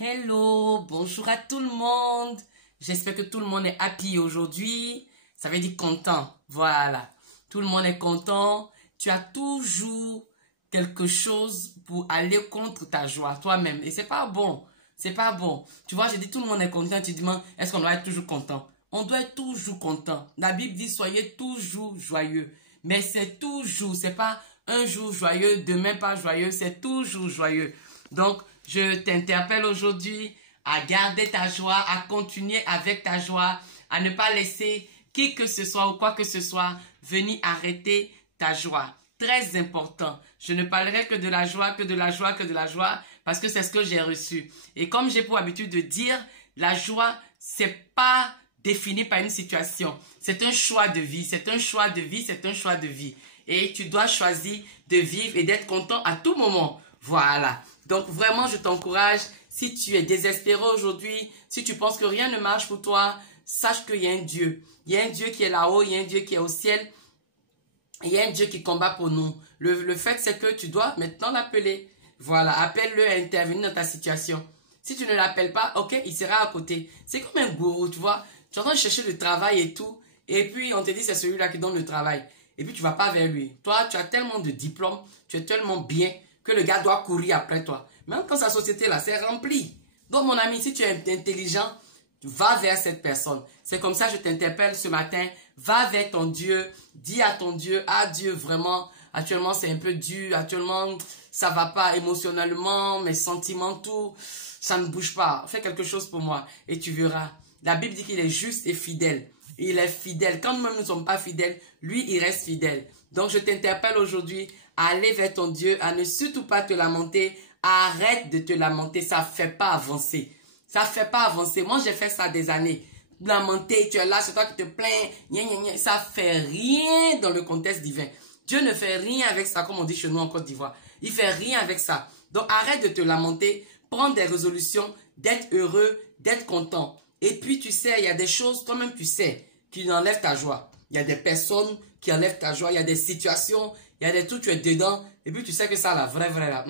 Hello, bonjour à tout le monde. J'espère que tout le monde est happy aujourd'hui. Ça veut dire content. Voilà. Tout le monde est content. Tu as toujours quelque chose pour aller contre ta joie toi-même. Et c'est pas bon. C'est pas bon. Tu vois, j'ai dit tout le monde est content. Tu te demandes, est-ce qu'on doit être toujours content? On doit être toujours content. La Bible dit, soyez toujours joyeux. Mais c'est toujours, c'est pas un jour joyeux, demain pas joyeux, c'est toujours joyeux. Donc, je t'interpelle aujourd'hui à garder ta joie, à continuer avec ta joie, à ne pas laisser qui que ce soit ou quoi que ce soit venir arrêter ta joie. Très important. Je ne parlerai que de la joie, que de la joie, que de la joie, parce que c'est ce que j'ai reçu. Et comme j'ai pour habitude de dire, la joie, c'est pas défini par une situation. C'est un choix de vie, c'est un choix de vie, c'est un choix de vie. Et tu dois choisir de vivre et d'être content à tout moment. Voilà. Donc vraiment, je t'encourage, si tu es désespéré aujourd'hui, si tu penses que rien ne marche pour toi, sache qu'il y a un Dieu. Il y a un Dieu qui est là-haut, il y a un Dieu qui est au ciel. Il y a un Dieu qui combat pour nous. Le fait, c'est que tu dois maintenant l'appeler. Voilà, appelle-le à intervenir dans ta situation. Si tu ne l'appelles pas, ok, il sera à côté. C'est comme un gourou, tu vois. Tu es en train de chercher le travail et tout. Et puis, on te dit, c'est celui-là qui donne le travail. Et puis, tu vas pas vers lui. Toi, tu as tellement de diplômes, tu es tellement bien que le gars doit courir après toi. Même quand sa société, là, c'est rempli. Donc, mon ami, si tu es intelligent, va vers cette personne. C'est comme ça, je t'interpelle ce matin. Va vers ton Dieu. Dis à ton Dieu, ah Dieu, vraiment, actuellement, c'est un peu dur. Actuellement, ça va pas émotionnellement, mes sentiments, tout, ça ne bouge pas. Fais quelque chose pour moi et tu verras. La Bible dit qu'il est juste et fidèle. Il est fidèle. Quand nous-mêmes ne sommes pas fidèles, lui, il reste fidèle. Donc, je t'interpelle aujourd'hui à aller vers ton Dieu, à ne surtout pas te lamenter. Arrête de te lamenter, ça ne fait pas avancer. Ça ne fait pas avancer. Moi, j'ai fait ça des années. Lamenter, tu es là, c'est toi qui te plains. Ça ne fait rien dans le contexte divin. Dieu ne fait rien avec ça, comme on dit chez nous en Côte d'Ivoire. Il ne fait rien avec ça. Donc, arrête de te lamenter. Prends des résolutions d'être heureux, d'être content. Et puis, tu sais, il y a des choses, toi-même, tu sais, qui enlèvent ta joie. Il y a des personnes qui enlèvent ta joie. Il y a des situations, il y a des trucs, tu es dedans. Et puis, tu sais que ça, la vraie, là,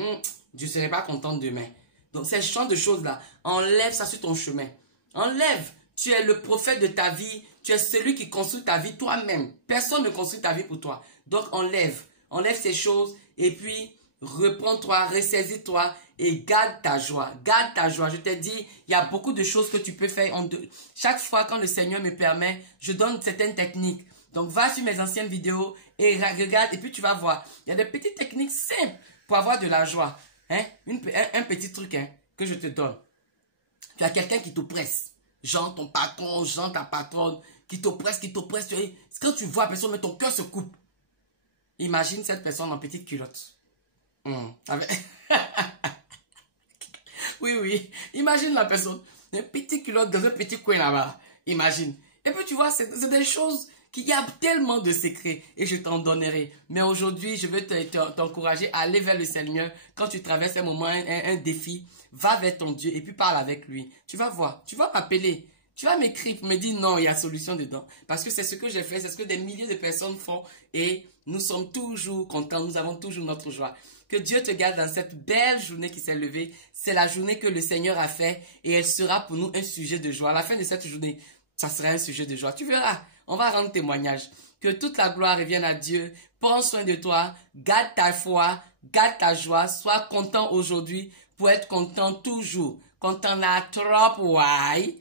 je ne serai pas content demain. Donc, ces genre de choses-là, enlève ça sur ton chemin. Enlève. Tu es le prophète de ta vie. Tu es celui qui construit ta vie toi-même. Personne ne construit ta vie pour toi. Donc, enlève. Enlève ces choses. Et puis, reprends-toi, ressaisis-toi et garde ta joie. Garde ta joie. Je t'ai dit, il y a beaucoup de choses que tu peux faire. Chaque fois, quand le Seigneur me permet, je donne certaines techniques. Donc, va sur mes anciennes vidéos et regarde. Et puis, tu vas voir. Il y a des petites techniques simples pour avoir de la joie. Hein? Un petit truc que je te donne. Tu as quelqu'un qui t'oppresse. Genre ton patron, genre ta patronne, qui t'oppresse. Quand tu vois la personne, mais ton cœur se coupe. Imagine cette personne en petite culotte. Oui. Imagine la personne. Une petite culotte dans un petit coin là-bas. Imagine. Et puis tu vois, c'est des choses qu'il y a tellement de secrets et je t'en donnerai. Mais aujourd'hui, je veux t'encourager à aller vers le Seigneur. Quand tu traverses un moment, un défi, va vers ton Dieu et puis parle avec lui. Tu vas voir, tu vas m'appeler. Tu vas m'écrire pour me dire non, il y a solution dedans. Parce que c'est ce que j'ai fait, c'est ce que des milliers de personnes font et nous sommes toujours contents, nous avons toujours notre joie. Que Dieu te garde dans cette belle journée qui s'est levée. C'est la journée que le Seigneur a fait et elle sera pour nous un sujet de joie. À la fin de cette journée, ça sera un sujet de joie. Tu verras, on va rendre témoignage. Que toute la gloire revienne à Dieu. Prends soin de toi, garde ta foi, garde ta joie. Sois content aujourd'hui pour être content toujours. Quand on a trop, why?